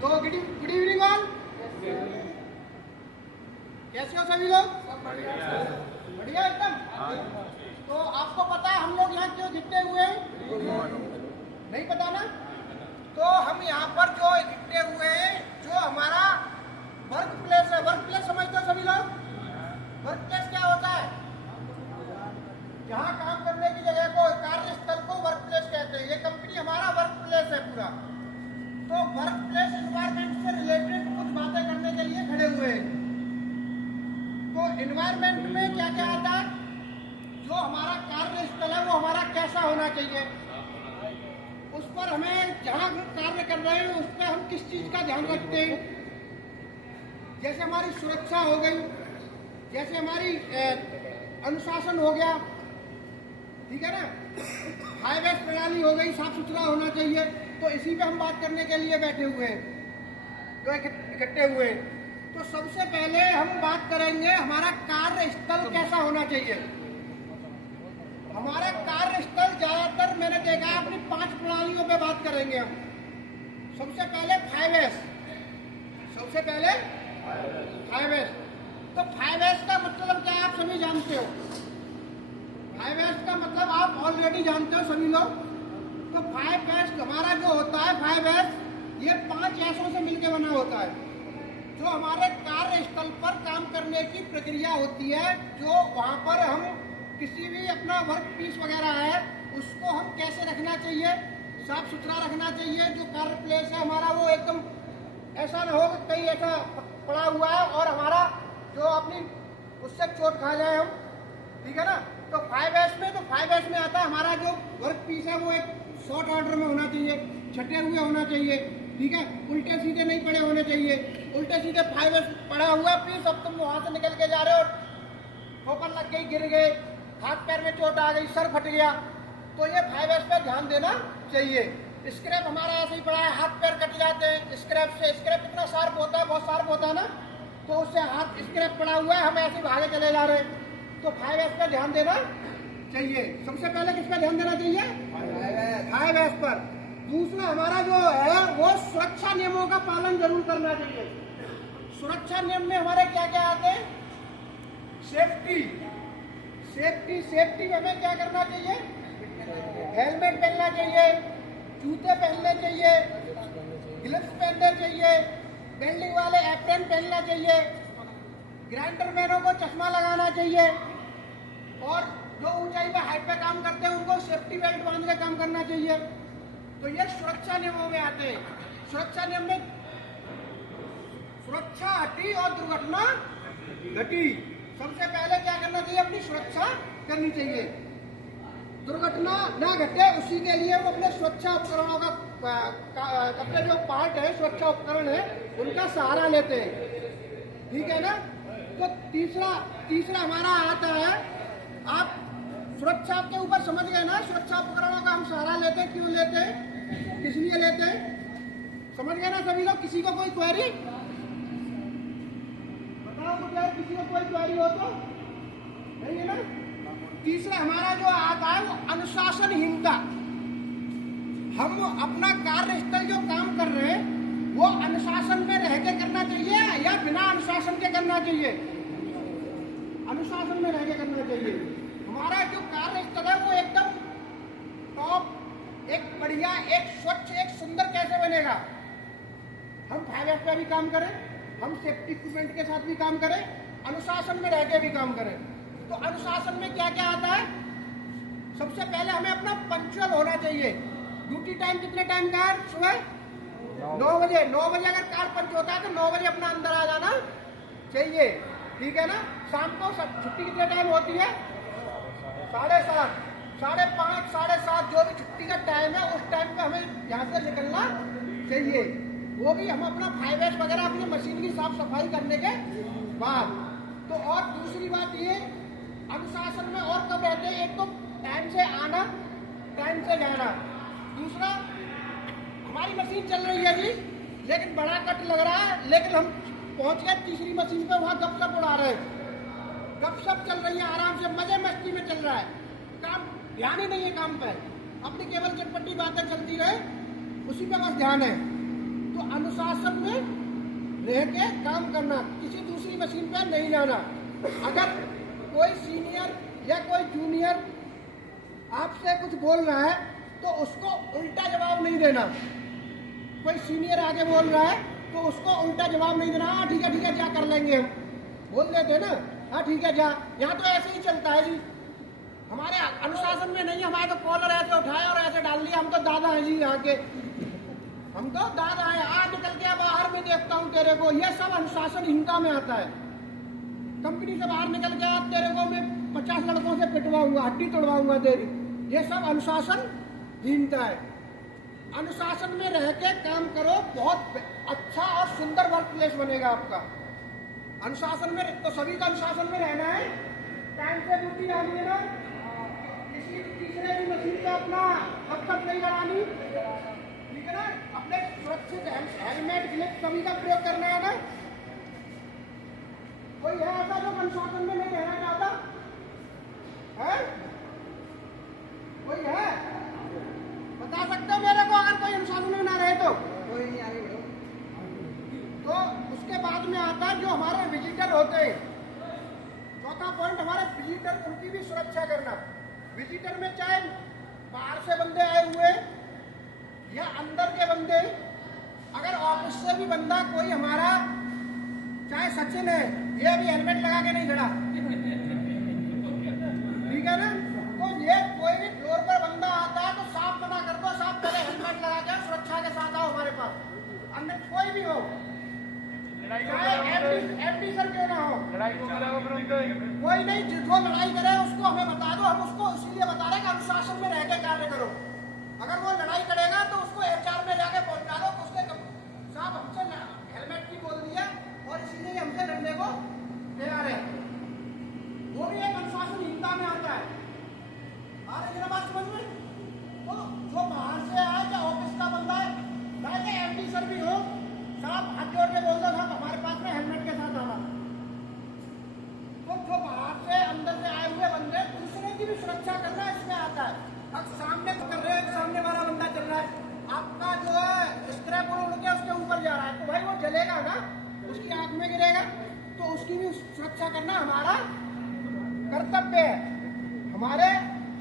तो good evening all. कैसे हो सभी लोग? बढ़िया एकदम। तो आपको पता है हम लोग यहाँ क्यों इकट्ठे हुए हैं? नहीं पता ना? तो हम यहाँ पर जो इकट्ठे हुए हैं, जो हमारा वर्क प्लेस है, वर्क प्लेस समझते हो सभी लोग? वर्क प्लेस क्या होता है? जहाँ काम करने की जगह को, कार्यस्थल को वर्क प्लेस कहते हैं। ये कंपनी हमारा वर्क प्लेस है पूरा। तो वर्क प्लेस एनवायरमेंट से रिलेटेड कुछ बातें करने के लिए खड़े हुए हैं। तो एनवायरमेंट में क्या क्या आता है? जो हमारा कार्यस्थल है वो हमारा कैसा होना चाहिए, उस पर हमें जहाँ कार्य कर रहे हैं उस पर हम किस चीज का ध्यान रखते हैं। जैसे हमारी सुरक्षा हो गई, जैसे हमारी अनुशासन हो गया, ठीक है ना, हाईवे प्रणाली हो गई, साफ सुथरा होना चाहिए। तो इसी पे हम बात करने के लिए बैठे हुए हैं, तो इकट्ठे हुए हैं। तो सबसे पहले हम बात करेंगे हमारा कार्यस्थल कैसा होना चाहिए। हमारा कार्यस्थल ज्यादातर मैंने देखा है अपनी 5 प्रणालियों पे बात करेंगे हम। सबसे पहले 5S। सबसे पहले 5S। तो 5S का मतलब क्या है आप सभी जानते हो? 5S का मतलब आप ऑलरेडी जानते हो सभी लोग। तो 5S हमारा जो होता है 5S, ये 5 ऐसों से मिलकर बना होता है। जो हमारे कार्यस्थल पर काम करने की प्रक्रिया होती है, जो वहाँ पर हम किसी भी अपना वर्क पीस वगैरह है उसको हम कैसे रखना चाहिए, साफ सुथरा रखना चाहिए। जो कार्य प्लेस है हमारा वो एकदम ऐसा ना हो कि कहीं ऐसा पड़ा हुआ है और हमारा जो अपनी उससे चोट खा जाए हम, ठीक है ना। तो 5S में आता है हमारा जो वर्क पीस है वो एक शॉर्ट ऑर्डर में होना चाहिए, छटे हुए होना चाहिए, ठीक है, उल्टे सीधे नहीं पड़े होने चाहिए। उल्टे सीधे 5S पड़ा हुआ पीस, अब तुम वहां से निकल के जा रहे हो, ठोकर लग गई, गिर गए, हाथ पैर में चोट आ गई, सर फट गया, तो ये 5S पे ध्यान देना चाहिए। स्क्रैप हमारा ऐसे ही पड़ा है, हाथ पैर कट जाते हैं स्क्रैप से। स्क्रैप इतना शार्प होता है, बहुत शार्प होता है ना, तो उससे हाथ स्क्रैप पड़ा हुआ है, हम ऐसे भागे चले जा रहे हैं। तो 5S पे ध्यान देना चाहिए। सबसे पहले किस पे ध्यान देना चाहिए? 5S पर। दूसरा हमारा जो है वो सुरक्षा नियमों का पालन जरूर करना चाहिए। सुरक्षा नियम में हमारे क्या क्या आते हैं? सेफ्टी में हमें क्या करना चाहिए? हेलमेट पहनना चाहिए, जूते पहनने चाहिए, ग्लव्स पहनने चाहिए, वेल्डिंग वाले एप्रन पहनना चाहिए, ग्राइंडर मैनों को चश्मा लगाना चाहिए, और जो ऊंचाई पर हाइट पे काम करते हैं उनको सेफ्टी बेल्ट बांध के काम करना चाहिए। तो ये सुरक्षा नियमों में आते हैं। सुरक्षा नियम में सुरक्षा हटी और दुर्घटना घटी। सबसे पहले क्या करना चाहिए? अपनी सुरक्षा करनी चाहिए, दुर्घटना ना घटे उसी के लिए वो अपने सुरक्षा उपकरणों का अपने जो पार्ट है, सुरक्षा उपकरण है, उनका सहारा लेते हैं, ठीक है ना। तो तीसरा हमारा आता है, आप सुरक्षा के ऊपर समझ गए ना, सुरक्षा उपकरणों का हम सहारा लेते हैं, क्यों लेते हैं, किस लिए लेते हैं, समझ गए ना सभी लोग? किसी को कोई क्वेरी बताओ मुझे, किसी को कोई क्वेरी हो तो? नहीं है ना। तीसरा हमारा जो आता है वो अनुशासनहीनता। हम अपना कार्यस्थल जो काम कर रहे हैं वो अनुशासन में रह के करना चाहिए या बिना अनुशासन के करना चाहिए? अनुशासन में रह के करना चाहिए। हमारा जो कार्यस्थल है वो एकदम टॉप, एक बढ़िया, एक स्वच्छ, एक सुंदर कैसे बनेगा? हम 5S पे भी काम करें, हम सेफ्टी इक्विपमेंट के साथ भी काम करें, अनुशासन में रह के भी काम करें। तो अनुशासन में क्या क्या आता है? सबसे पहले हमें अपना पंक्चुअल होना चाहिए। ड्यूटी टाइम कितने टाइम का है? सुबह 9 बजे। 9 बजे अगर कार पंच होता है तो 9 बजे अपना अंदर आ जाना चाहिए, ठीक है ना। शाम को छुट्टी कितने टाइम होती है? 7:30, 5:30, 7:30, जो भी छुट्टी का टाइम है उस टाइम पे हमें यहाँ से निकलना चाहिए। वो भी हम अपना 5S वगैरह अपनी मशीन की साफ सफाई करने के बाद। तो और दूसरी बात ये, अनुशासन में और कब रहते हैं? एक तो टाइम से आना, टाइम से जाना। दूसरा, हमारी मशीन चल रही है जी, लेकिन बड़ा कट लग रहा है, लेकिन हम पहुंच गए तीसरी मशीन पे, वहां गपशप उड़ा रहे हैं, गपशप चल रही है, आराम से मजे मस्ती में चल रहा है काम, ध्यान ही नहीं है काम पे, अपनी केवल चटपटी बातें चलती रहे, उसी पे बस ध्यान है। तो अनुशासन में रह के काम करना, किसी दूसरी मशीन पे नहीं जाना। अगर कोई सीनियर या कोई जूनियर आपसे कुछ बोल रहा है तो उसको उल्टा जवाब नहीं देना। कोई सीनियर आगे बोल रहा है तो उसको उल्टा जवाब नहीं देना। हाँ ठीक है जा कर लेंगे, हम बोल देते हैं ना, हाँ ठीक है जा। यहाँ तो ऐसे ही चलता है जी, हमारे अनुशासन में नहीं। हमारे तो कॉलर ऐसे उठाया और ऐसे डाल दिया, हम तो दादा हैं जी यहाँ के, हम तो दादा हैं। आज निकल के बाहर में देखता हूँ तेरे को, ये सब अनुशासनहीनता में आता है। कंपनी से बाहर निकल के आज तेरे को मैं 50 लड़कों से पिटवाऊंगा, हड्डी तोड़वाऊंगा तेरी, ये सब अनुशासनहीनता है। अनुशासन में रह के काम करो, बहुत अच्छा और सुंदर वर्क प्लेस बनेगा आपका। अनुशासन में तो सभी का अनुशासन में रहना है, टाइम से ड्यूटी डालनी है ना, किसी तीसरे भी मशीन पे अपना हरकत नहीं लगानी, ठीक है ना। अपने सुरक्षित हेलमेट ग्लव्स सभी का प्रयोग करना है ना। कोई है ऐसा जो अनुशासन में नहीं रहना चाहता है? कोई है? बता सकते हो मेरे को, अगर कोई अनुशासन में ना रहे तो? कोई नहीं आगे बढ़ो। तो उसके बाद में आता है जो हमारे विजिटर होते हैं। चौथा पॉइंट हमारे विजिटर, उनकी भी सुरक्षा करना। विजिटर में चाहे बाहर से बंदे आए हुए या अंदर के बंदे, अगर ऑफिस से भी बंदा कोई हमारा, चाहे सचिन है, ये भी हेलमेट लगा के नहीं खड़ा, ठीक है ना। तो ये कोई भी फ्लोर पर बंदा आता है तो साफ मना कर दो, साफ पहले हेलमेट लगा के सुरक्षा के साथ आओ हमारे पास। अंदर कोई भी हो, चाहे एमडी सर क्यों ना हो, कोई नहीं, जो लड़ाई करे उसको हमें बता दो। हम उसको इसीलिए बता रहे हैं कि अनुशासन में रह के कार्य करो। अगर वो लड़ाई करेगा तो उसको एचआर में जाके पहुंचा दो, उसके साहब हमसे हेलमेट की बोल दिया और इसीलिए हमसे लड़ने को तैयार है, वो भी एक अनुशासनहीनता में आता है। आ रही है बात समझ में? तो जो बाहर से आए, चाहे ऑफिस का बंदा है, चाहे एमडी सर भी हो, साहब हाथ जोड़ के बोल दो साहब हमारे पास में हेलमेट के साथ आना। तो जो बाहर से अंदर से आए हुए बंदे, दूसरे की भी सुरक्षा करना इसमें आता है। अब सामने कर रहे हैं, सामने वाला बंदा चल रहा है, आपका जो है स्क्रैप उड़ के उसके ऊपर जा रहा है, तो भाई वो जलेगा ना, उसकी आंख में गिरेगा, तो उसकी भी सुरक्षा करना हमारा कर्तव्य है। हमारे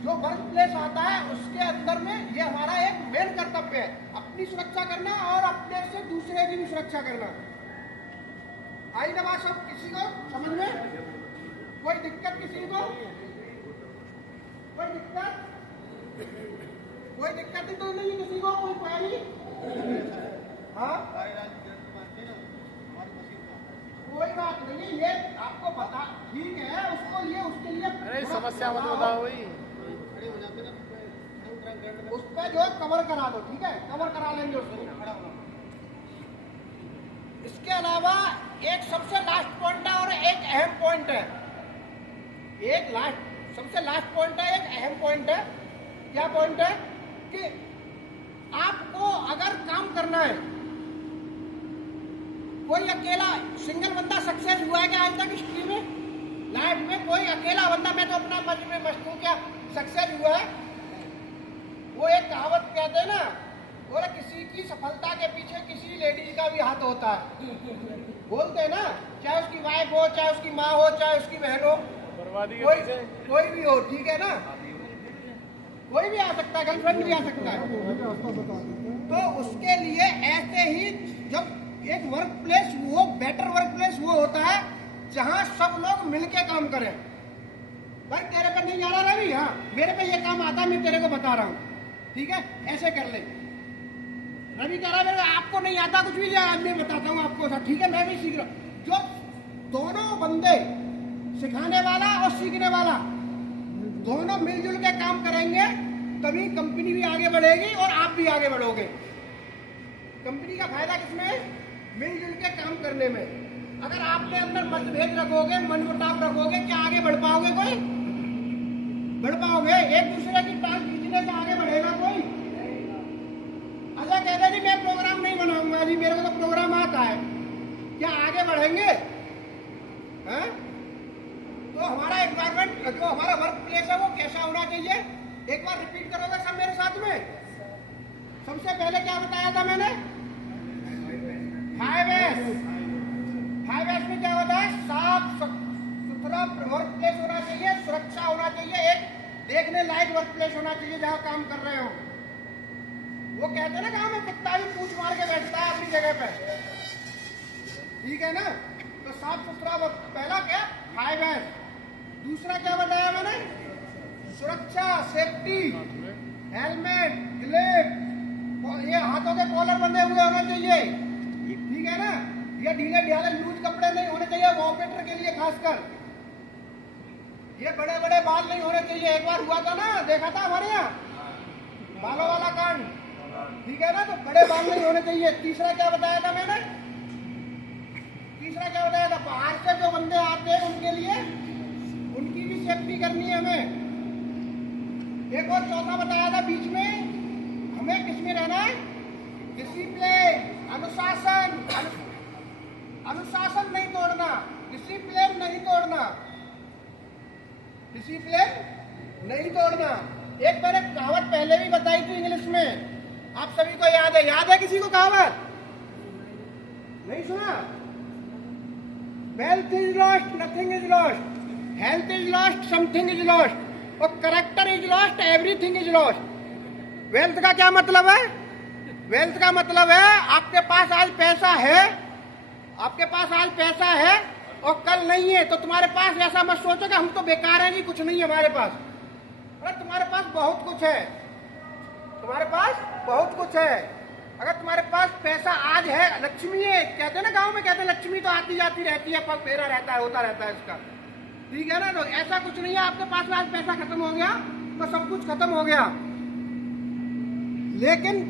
जो वर्क प्लेस आता है उसके अंदर में ये हमारा एक मेन कर्तव्य है, अपनी सुरक्षा करना और अपने से दूसरे की भी सुरक्षा करना। आई ना बात सब किसी को समझ में? कोई दिक्कत किसी को? कोई दिक्कत? कोई दिक्कत ही तो नहीं है किसी को? कोई क्वेरी? हाँ, कोई बात नहीं है, ये आपको पता ठीक है, उसको ये उसके लिए अरे समस्या मत बताओ भाई, उस पर जो कवर करा दो, ठीक है, कवर करा लेंगे उसको। इसके अलावा एक सबसे लास्ट पॉइंट है और एक अहम पॉइंट है, एक लास्ट सबसे लास्ट पॉइंट है, एक अहम पॉइंट है। क्या पॉइंट है? कि आपको अगर काम करना है, कोई अकेला सिंगल बंदा सक्सेस हुआ है क्या आज तक हिस्ट्री में? लाइफ में कोई अकेला बंदा, मैं तो अपना मज में मस्त हूँ, क्या सक्सेस हुआ है? वो एक कहावत कहते हैं ना, बोले किसी की सफलता के पीछे किसी लेडीज का भी हाथ होता है, बोलते हैं ना, चाहे उसकी वाइफ हो, चाहे उसकी माँ हो, चाहे उसकी बहन हो, कोई भी हो, ठीक है ना, कोई भी आ सकता है, गर्लफ्रेंड भी आ सकता है। तो उसके लिए ऐसे ही जब एक वर्क प्लेस, वो बेटर वर्क प्लेस वो होता है जहां सब लोग मिलके काम करें। भाई तेरे पे नहीं आ रहा रवि, हाँ मेरे पे ये काम आता है, मैं तेरे को बता रहा हूँ, ठीक है, ऐसे कर ले। रवि कह रहा है मेरे आपको नहीं आता कुछ भी, मैं बताता हूँ आपको, ठीक है, मैं भी सीख रहा हूँ। जो दोनों बंदे, सिखाने वाला और सीखने वाला, दोनों मिलजुल के काम करेंगे तभी कंपनी भी आगे बढ़ेगी और आप भी आगे बढ़ोगे। कंपनी का फायदा किसमें है? मिलजुल के काम करने में। अगर आपके अंदर मतभेद रखोगे, मनमुटाव रखोगे, क्या आगे बढ़ पाओगे? कोई बढ़ पाओगे? एक दूसरे की टांग खींचने से आगे बढ़ेगा कोई? अच्छा कहते जी मैं प्रोग्राम नहीं बनाऊंगा जी, मेरे को तो प्रोग्राम आता है, क्या आगे बढ़ेंगे? है? तो हमारा एनवायरमेंट, जो हमारा वर्क प्लेस है वो कैसा होना चाहिए? एक बार रिपीट करोगे सब मेरे साथ में? सबसे पहले क्या बताया था मैंने? 5S में क्या होता है? साफ सुथरा वर्क प्लेस होना चाहिए, सुरक्षा होना चाहिए, एक देखने लायक वर्क प्लेस होना चाहिए जहाँ काम कर रहे हो। वो कहते हैं ना गाँव में कुत्ता भी पूंछ मार के बैठता है अपनी जगह पे, ठीक है ना? तो साफ सुथरा वर्क, पहला क्या? 5S। दूसरा क्या बताया मैंने? सुरक्षा, सेफ्टी, हेलमेट, ग्लेव, ये हाथों के कॉलर बंधे हुए होने चाहिए, ठीक है ना? ये ढीले ढाले लूज कपड़े नहीं होने चाहिए ऑपरेटर के लिए खासकर। ये बड़े बड़े बाल नहीं होने चाहिए। एक बार हुआ था ना, देखा था हमारे यहाँ बालों वाला कांड, ठीक है ना? तो बड़े बाल नहीं होने चाहिए। तीसरा क्या बताया था मैंने? तीसरा क्या बताया था? बाहर से जो बंदे आते हैं उनके लिए उनकी भी सेफ्टी करनी है हमें। एक और चौथा बताया था बीच में, हमें किसमें रहना है? डिसिप्लिन, अनुशासन। अनुशासन नहीं तोड़ना, डिसिप्लिन नहीं तोड़ना, डिसिप्लिन नहीं तोड़ना। एक मैंने कहावत पहले भी बताई थी इंग्लिश में, आप सभी को याद है? याद है किसी को कहावत? नहीं सुना? Wealth is lost, nothing is lost, health is lost, something is lost, और character is lost, everything is lost. Wealth का क्या मतलब है? वेल्थ का मतलब है आपके पास आज पैसा है, आपके पास आज पैसा है और कल नहीं है, तो तुम्हारे पास ऐसा मत सोचो कि हम तो बेकार हैं जी, कुछ नहीं है हमारे पास। अरे तुम्हारे पास बहुत कुछ है, तुम्हारे पास बहुत कुछ है। अगर तुम्हारे पास पैसा आज है, लक्ष्मी है, कहते हैं ना गांव में, कहते हैं लक्ष्मी तो आती जाती रहती है, पग फेरा रहता है, होता रहता है इसका, ठीक है ना? तो ऐसा कुछ नहीं है आपके पास आज पैसा खत्म हो गया तो सब कुछ खत्म हो गया। लेकिन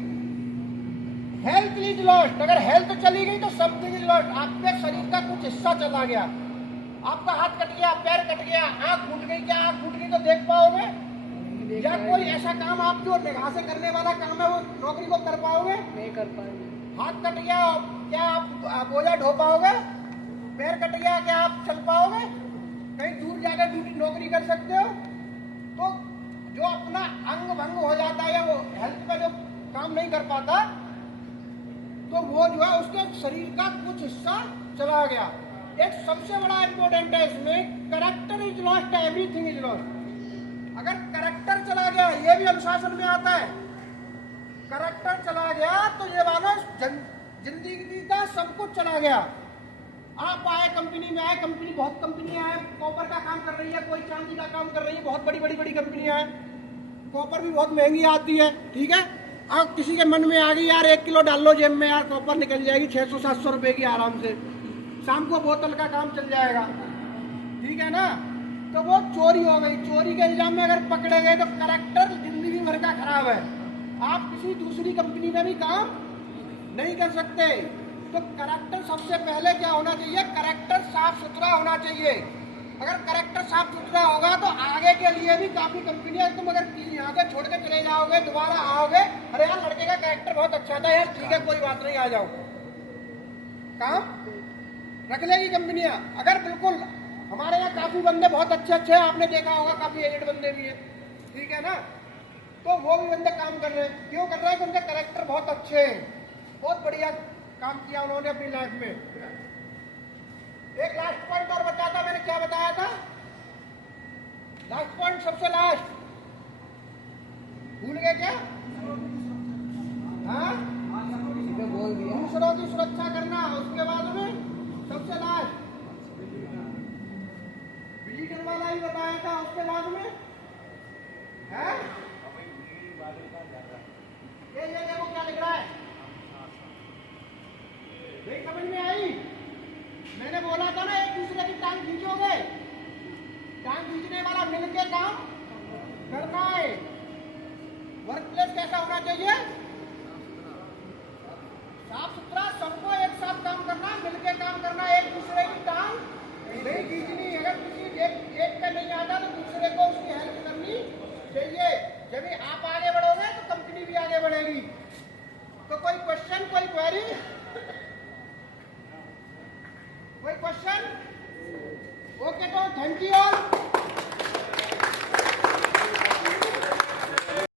हेल्थ इज लॉस्ट, अगर हेल्थ चली गई तो समथिंग इज लॉस्ट, आपके शरीर का कुछ हिस्सा चला गया, आपका हाथ कट गया, पैर कट गया, आंख फूट गई। क्या आंख फूट गई तो देख पाओगे? या कोई ऐसा काम आप जो निगाह से करने वाला काम है वो नौकरी को कर पाओगे? नहीं कर पाएंगे। हाथ कट गया, क्या आप बोझा ढो पाओगे? पैर कट गया, क्या आप चल पाओगे? कहीं दूर जाकर ड्यूटी नौकरी कर सकते हो? तो जो अपना अंग भंग हो जाता है या वो हेल्थ में जो काम नहीं कर पाता, तो वो जो है उसके शरीर का कुछ हिस्सा चला गया। एक सबसे बड़ा इंपॉर्टेंट है इसमें, character is lost, everything is lost. अगर कैरेक्टर चला गया, ये भी अनुशासन में आता है, कैरेक्टर चला गया तो ये मानो जिंदगी का सब कुछ चला गया। आप आए कंपनी में, आए कंपनी, बहुत कंपनियां हैं, कॉपर का काम कर रही है, कोई चांदी का काम कर रही है, बहुत बड़ी बड़ी कंपनियां हैं, कॉपर भी बहुत महंगी आती है, ठीक है? अब किसी के मन में आ गई यार 1 किलो डाल लो जेब में, यार कॉपर निकल जाएगी 600-700 रुपए की आराम से, शाम को बोतल का काम चल जाएगा, ठीक है ना? तो वो चोरी हो गई। चोरी के इल्जाम में अगर पकड़े गए तो कैरेक्टर जिंदगी भर का खराब है, आप किसी दूसरी कंपनी में भी काम नहीं कर सकते। तो कैरेक्टर सबसे पहले क्या होना चाहिए? कैरेक्टर साफ सुथरा होना चाहिए। अगर कैरेक्टर साफ सुथरा होगा तो आगे के लिए भी काफी कंपनियां, तुम अगर यहाँ से छोड़ के चले जाओगे, दोबारा आओगे, अरे यार लड़के का कैरेक्टर बहुत अच्छा था यार, ठीक है कोई बात नहीं, आ जाओ, काम रख लेगी कंपनियां। अगर बिल्कुल, हमारे यहाँ काफी बंदे बहुत अच्छे अच्छे हैं, आपने देखा होगा, काफी एजेड बंदे भी है, ठीक है ना? तो वो भी बंदे काम कर रहे हैं, क्यों कर रहे हैं? उनके कैरेक्टर बहुत अच्छे हैं, बहुत बढ़िया काम किया उन्होंने अपनी लाइफ में। एक लास्ट पॉइंट और बताया था मैंने, क्या बताया था? लास्ट पॉइंट, सबसे लास्ट भूल गए क्या? हाँ, बोल दिया, दूसरों की सुरक्षा करना। उसके बाद में सबसे लास्ट विजिटर वाला ही बताया था। उसके बाद में है ये देखो क्या लिख रहा है, नहीं समझ में आई? मैंने बोला था ना, एक दूसरे की टांग खींचोगे, टांग खींचने वाला मिलकर काम करना है। वर्क प्लेस कैसा होना चाहिए? साफ सुथरा, सबको एक साथ काम करना, मिलकर काम करना, एक दूसरे की टांग नहीं खींचनी। अगर किसी एक का नहीं आता तो दूसरे को उसकी हेल्प करनी चाहिए। जब आप आगे बढ़ोगे तो कंपनी भी आगे बढ़ेगी। तो कोई क्वेश्चन, कोई क्वेरी, कोई क्वेश्चन? ओके, तो थैंक यू ऑल।